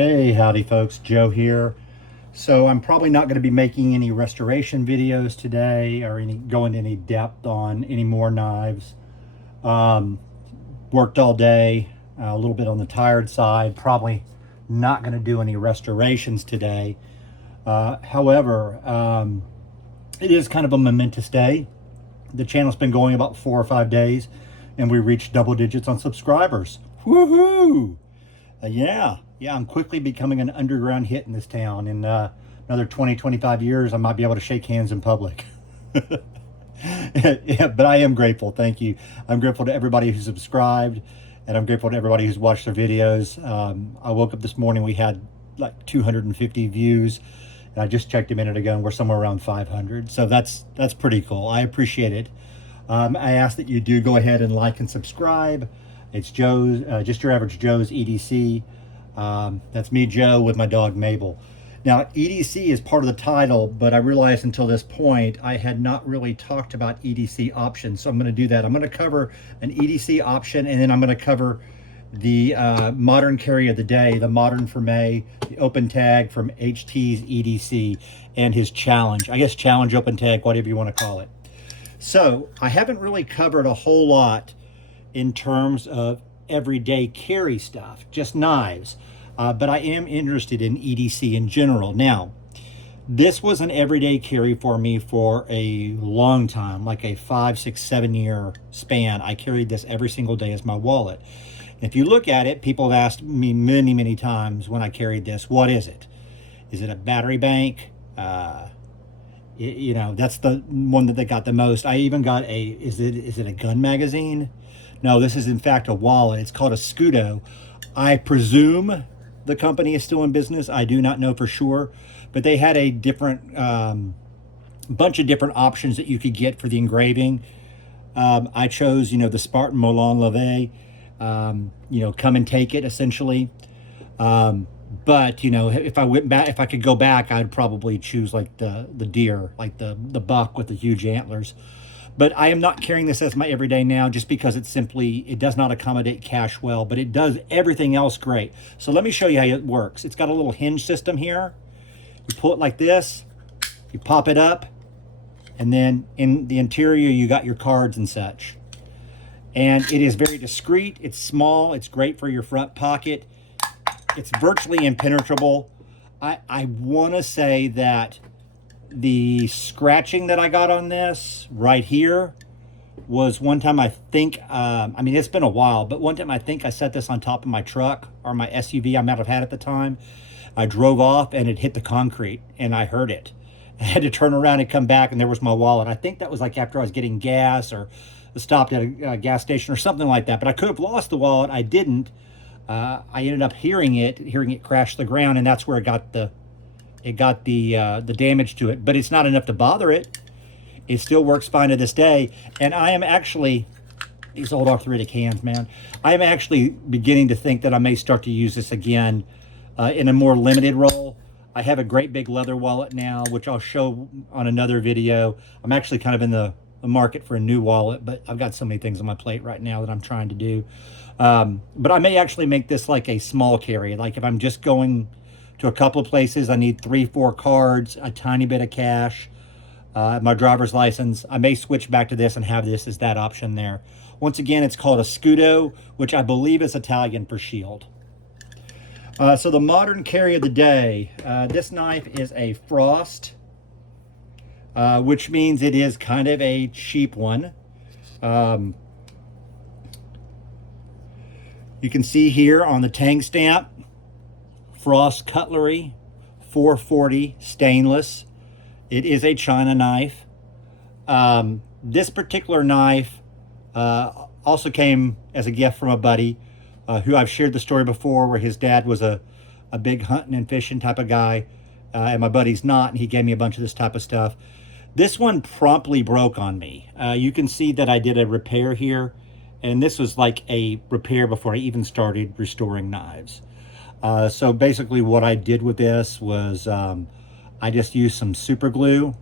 Hey, howdy folks, Joe here. So I'm probably not going to be making any restoration videos today or going any depth on any more knives. Um, Worked all day, a little bit on the tired side, probably not going to do any restorations today. However, it is kind of a momentous day. The channel's been going about 4 or 5 days and we reached double digits on subscribers. Woohoo! Yeah, I'm quickly becoming an underground hit in this town. In another 20, 25 years, I might be able to shake hands in public. Yeah, but I am grateful. Thank you. I'm grateful to everybody who subscribed, and I'm grateful to everybody who's watched our videos. I woke up this morning, we had like 250 views, and I just checked a minute ago, and we're somewhere around 500. So that's pretty cool. I appreciate it. I ask that you do go ahead and like and subscribe. It's Joe's, just your average Joe's EDC. That's me, Joe, with my dog Mabel. Now, EDC is part of the title, but I realized until this point I had not really talked about EDC options, so I'm going to do that. I'm going to cover an EDC option, and then I'm going to cover the modern carry of the day, the modern for May, the open tag from HT's EDC, and his challenge. I guess challenge, open tag, whatever you want to call it. So I haven't really covered a whole lot in terms of everyday carry stuff, just knives. But I am interested in EDC in general. Now, this was an everyday carry for me for a long time, like a 5, 6, 7 year span. I carried this every single day as my wallet. If you look at it, people have asked me many, many times when I carried this, what is it? Is it a battery bank? You know, that's the one that they got the most. I even got is it a gun magazine? No, this is in fact a wallet. It's called a SCUDO. I presume the company is still in business. I do not know for sure, but they had a different bunch of different options that you could get for the engraving. I chose, the Spartan Moulin Leve, come and take it essentially. But if I went back, if I could go back, I'd probably choose like the deer, like the buck with the huge antlers. But I am not carrying this as my everyday now just because it does not accommodate cash well, but it does everything else great. So let me show you how it works. It's got a little hinge system here. You pull it like this, you pop it up, and then in the interior, you got your cards and such. And it is very discreet. It's small. It's great for your front pocket. It's virtually impenetrable. I want to say that the scratching that I got on this right here was one time I think, it's been a while, but one time I think I set this on top of my truck or my SUV I might have had at the time. I drove off and it hit the concrete and I heard it. I had to turn around and come back and there was my wallet. I think that was like after I was getting gas or stopped at a gas station or something like that, but I could have lost the wallet. I didn't. I ended up hearing it crash the ground, and that's where it got the damage to it, but it's not enough to bother it. It still works fine to this day. And I am actually, these old arthritic hands, man, I am actually beginning to think that I may start to use this again in a more limited role. I have a great big leather wallet now, which I'll show on another video. I'm actually kind of in the market for a new wallet, but I've got so many things on my plate right now that I'm trying to do. But I may actually make this like a small carry. Like if I'm just going to a couple of places, I need 3, 4 cards, a tiny bit of cash, my driver's license. I may switch back to this and have this as that option there. Once again, it's called a SCUDO, which I believe is Italian for shield. So the modern carry of the day, this knife is a Frost, which means it is kind of a cheap one. You can see here on the tang stamp, Frost Cutlery, 440 stainless. It is a China knife. This particular knife also came as a gift from a buddy who I've shared the story before, where his dad was a big hunting and fishing type of guy, and my buddy's not, and he gave me a bunch of this type of stuff. This one promptly broke on me. You can see that I did a repair here, and this was like a repair before I even started restoring knives. So basically what I did with this was I just used some super glue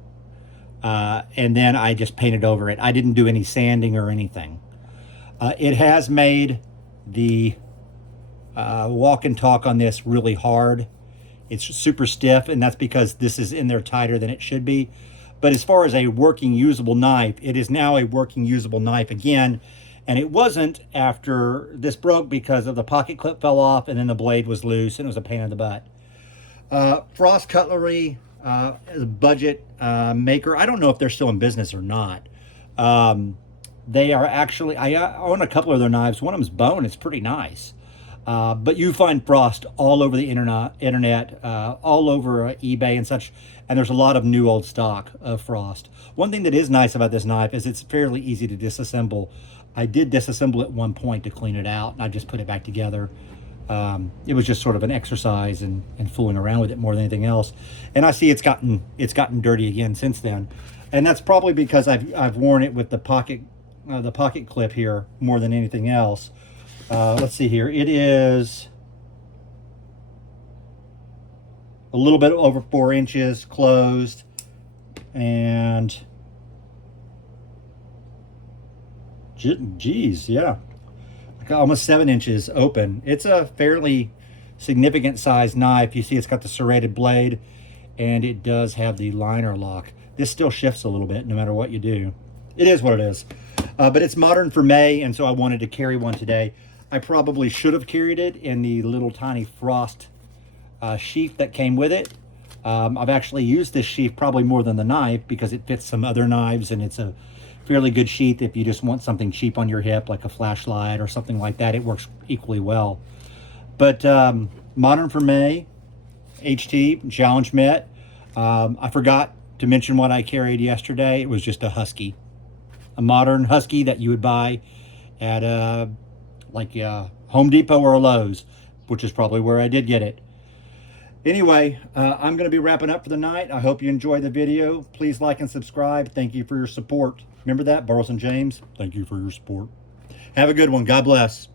and then I just painted over it. I didn't do any sanding or anything. It has made the walk and talk on this really hard. It's super stiff, and that's because this is in there tighter than it should be. But as far as a working usable knife, it is now a working usable knife again. And it wasn't after this broke because of the pocket clip fell off and then the blade was loose and it was a pain in the butt. Frost Cutlery is a budget maker. I don't know if they're still in business or not. They are actually, I own a couple of their knives. One of them's bone. It's pretty nice. But you find Frost all over the internet, all over eBay and such. And there's a lot of new old stock of Frost. One thing that is nice about this knife is it's fairly easy to disassemble. I did disassemble at one point to clean it out, and I just put it back together. It was just sort of an exercise and fooling around with it more than anything else. And I see it's gotten dirty again since then, and that's probably because I've worn it with the pocket clip here more than anything else. Let's see here. It is a little bit over 4 inches closed, and geez, yeah, like almost 7 inches open. It's a fairly significant sized knife. You see it's got the serrated blade, and it does have the liner lock. This still shifts a little bit no matter what you do. It is what it is. But it's modern for May, and so I wanted to carry one today. I probably should have carried it in the little tiny Frost sheath that came with it. I've actually used this sheath probably more than the knife because it fits some other knives, and it's a fairly good sheath if you just want something cheap on your hip, like a flashlight or something like that. It works equally well. But modern for May, HT, challenge met. I forgot to mention what I carried yesterday. It was just a Husky. A modern Husky that you would buy at Home Depot or a Lowe's, which is probably where I did get it. Anyway, I'm going to be wrapping up for the night. I hope you enjoyed the video. Please like and subscribe. Thank you for your support. Remember that, Burles and James? Thank you for your support. Have a good one. God bless.